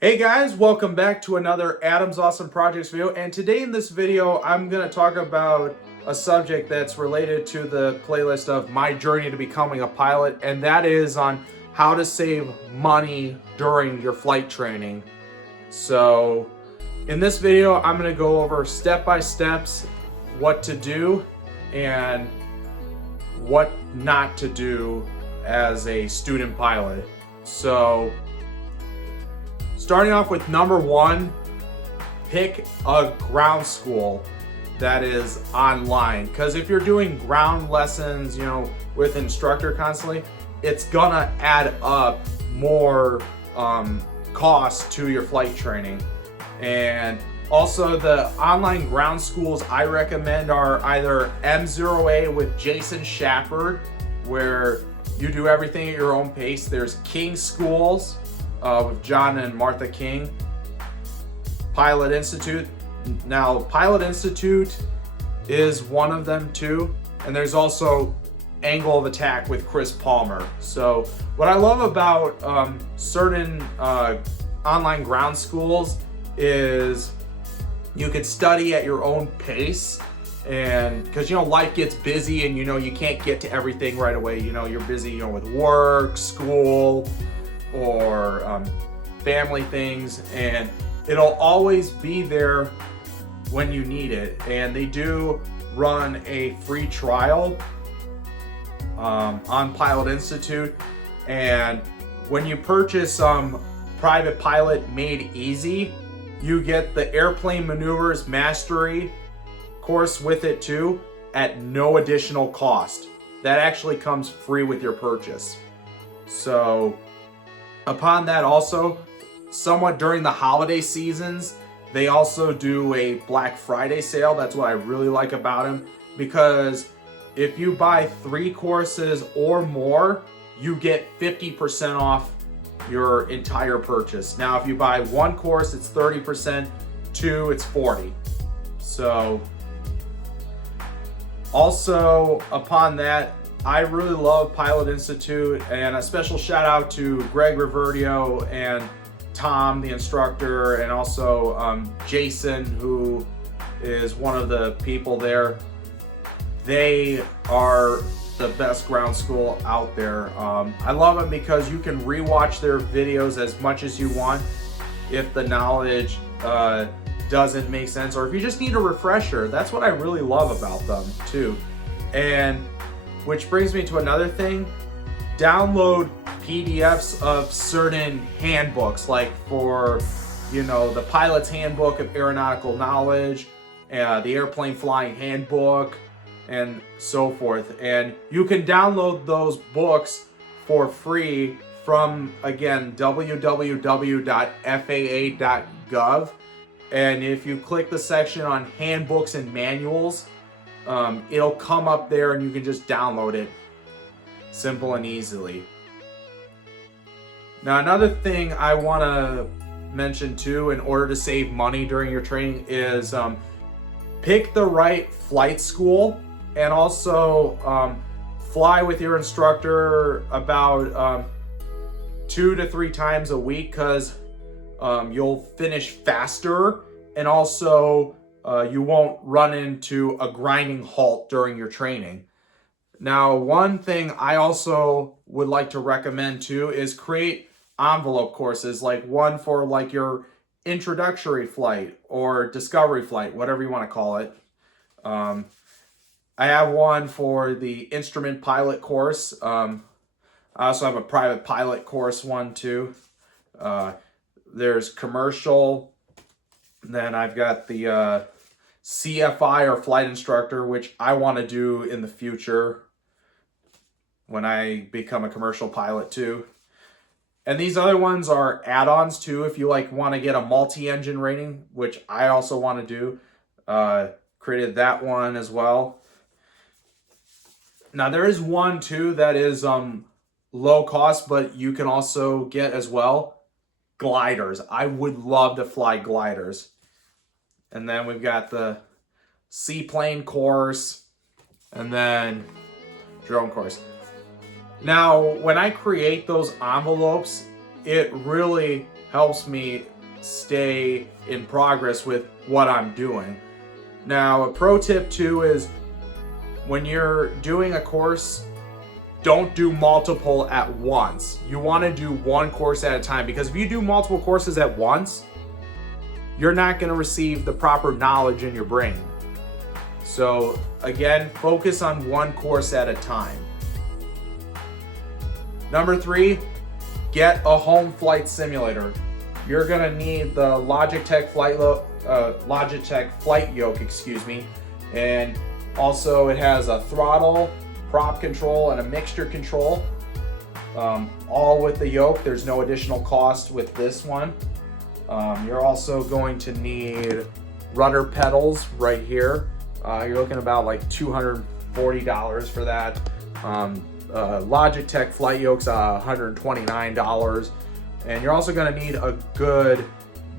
Hey guys, welcome back to another Adam's Awesome Projects video. And today in this video, I'm going to talk about a subject that's related to the playlist of my journey to becoming a pilot, and that is on how to save money during your flight training. So in this video, I'm going to go over step-by-steps what to do and what not to do as a student pilot. So starting off with number one, pick a ground school that is online. Because if you're doing ground lessons, with instructor constantly, it's gonna add up more cost to your flight training. And also the online ground schools I recommend are either M0A with Jason Shepard, where you do everything at your own pace. There's King Schools, with John and Martha King. Pilot Institute. Now, Pilot Institute is one of them too. And there's also Angle of Attack with Chris Palmer. So what I love about certain online ground schools is you can study at your own pace. And because life gets busy and you can't get to everything right away. You're busy with work, school, or family things, and it'll always be there when you need it. And they do run a free trial on Pilot Institute, and when you purchase Private Pilot Made Easy, you get the Airplane Maneuvers Mastery course with it too at no additional cost. That actually comes free with your purchase. So upon that, also, somewhat during the holiday seasons, they also do a Black Friday sale. That's what I really like about them, because if you buy 3 courses or more, you get 50% off your entire purchase. Now, if you buy 1 course, it's 30%, 2, it's 40. So, also upon that, I really love Pilot Institute, and a special shout out to Greg Reverdio and Tom, the instructor, and also Jason, who is one of the people there. They are the best ground school out there. I love them because you can rewatch their videos as much as you want if the knowledge doesn't make sense, or if you just need a refresher. That's what I really love about them too. And which brings me to another thing. Download PDFs of certain handbooks, like for, the Pilot's Handbook of Aeronautical Knowledge, the Airplane Flying Handbook, and so forth. And you can download those books for free from, again, www.faa.gov. And if you click the section on handbooks and manuals, it'll come up there and you can just download it simple and easily. Now, another thing I want to mention too, in order to save money during your training, is pick the right flight school, and also fly with your instructor about 2 to 3 times a week, because you'll finish faster, and also you won't run into a grinding halt during your training. Now, one thing I also would like to recommend too is create envelope courses, like one for like your introductory flight or discovery flight, whatever you want to call it. I have one for the instrument pilot course. I also have a private pilot course one too. There's commercial. Then I've got the CFI, or flight instructor, which I want to do in the future when I become a commercial pilot too. And these other ones are add-ons too, if you want to get a multi-engine rating, which I also want to do. Created that one as well. Now, there is one too that is low cost, but you can also get as well gliders. I would love to fly gliders. And then we've got the seaplane course, and then drone course. Now, when I create those envelopes, it really helps me stay in progress with what I'm doing. Now, a pro tip too is when you're doing a course, don't do multiple at once. You want to do one course at a time, because if you do multiple courses at once, you're not going to receive the proper knowledge in your brain. So again, focus on one course at a time. Number 3, get a home flight simulator. You're gonna need the Logitech Flight Yoke, and also it has a throttle, prop control, and a mixture control, all with the yoke. There's no additional cost with this one. You're also going to need rudder pedals right here. You're looking about like $240 for that. Logitech Flight Yoke's $129, and you're also going to need a good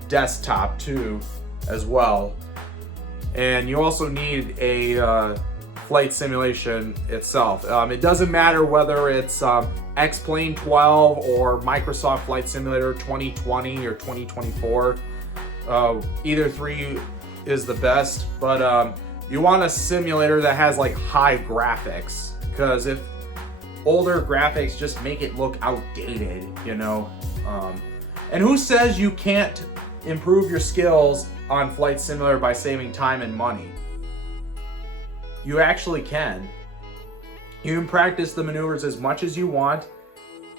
desktop too as well. And you also need a flight simulation itself. It doesn't matter whether it's X-Plane 12 or Microsoft Flight Simulator 2020 or 2024. Either 3 is the best, but you want a simulator that has like high graphics, because if older graphics just make it look outdated, you know. And who says you can't improve your skills on Flight Simulator by saving time and money? You actually can. You can practice the maneuvers as much as you want,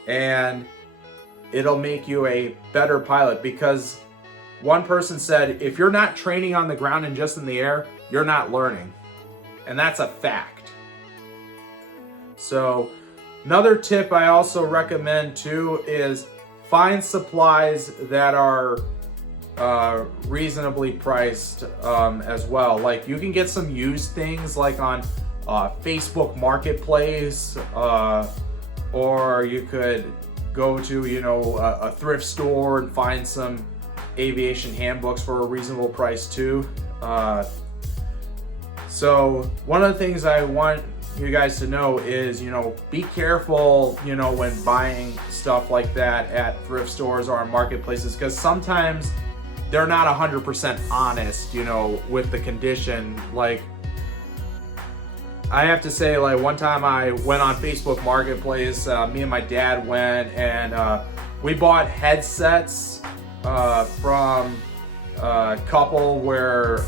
and it'll make you a better pilot, because one person said, if you're not training on the ground and just in the air, you're not learning. And that's a fact. So another tip I also recommend too is find supplies that are reasonably priced as well. Like you can get some used things like on Facebook Marketplace, or you could go to, you know, a thrift store and find some aviation handbooks for a reasonable price too. So one of the things I want you guys to know is, you know, be careful, you know, when buying stuff like that at thrift stores or on marketplaces, because sometimes they're not 100% honest, you know, with the condition. Like, I have to say, like, one time I went on Facebook Marketplace, me and my dad went, and we bought headsets from a couple where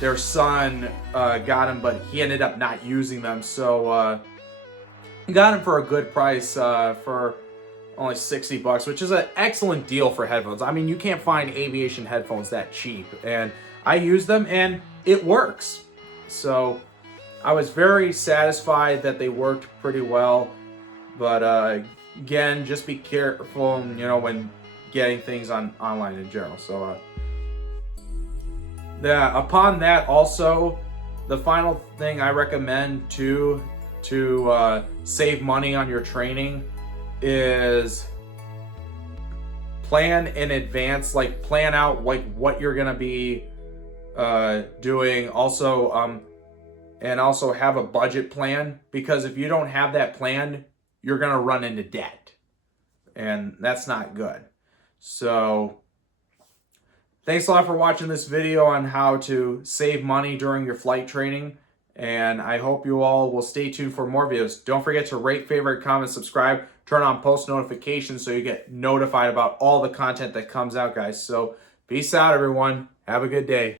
their son got them, but he ended up not using them. So he got them for a good price for only $60, which is an excellent deal for headphones. I mean, you can't find aviation headphones that cheap, and I use them and it works. So I was very satisfied that they worked pretty well. But again, just be careful, you know, when getting things online in general. So upon that, also, the final thing I recommend to save money on your training is plan in advance. Like, plan out like what you're gonna be doing. Also, and also have a budget plan, because if you don't have that planned, you're gonna run into debt, and that's not good. So thanks a lot for watching this video on how to save money during your flight training, and I hope you all will stay tuned for more videos. Don't forget to rate, favorite, comment, subscribe, turn on post notifications so you get notified about all the content that comes out, guys. So peace out, everyone. Have a good day.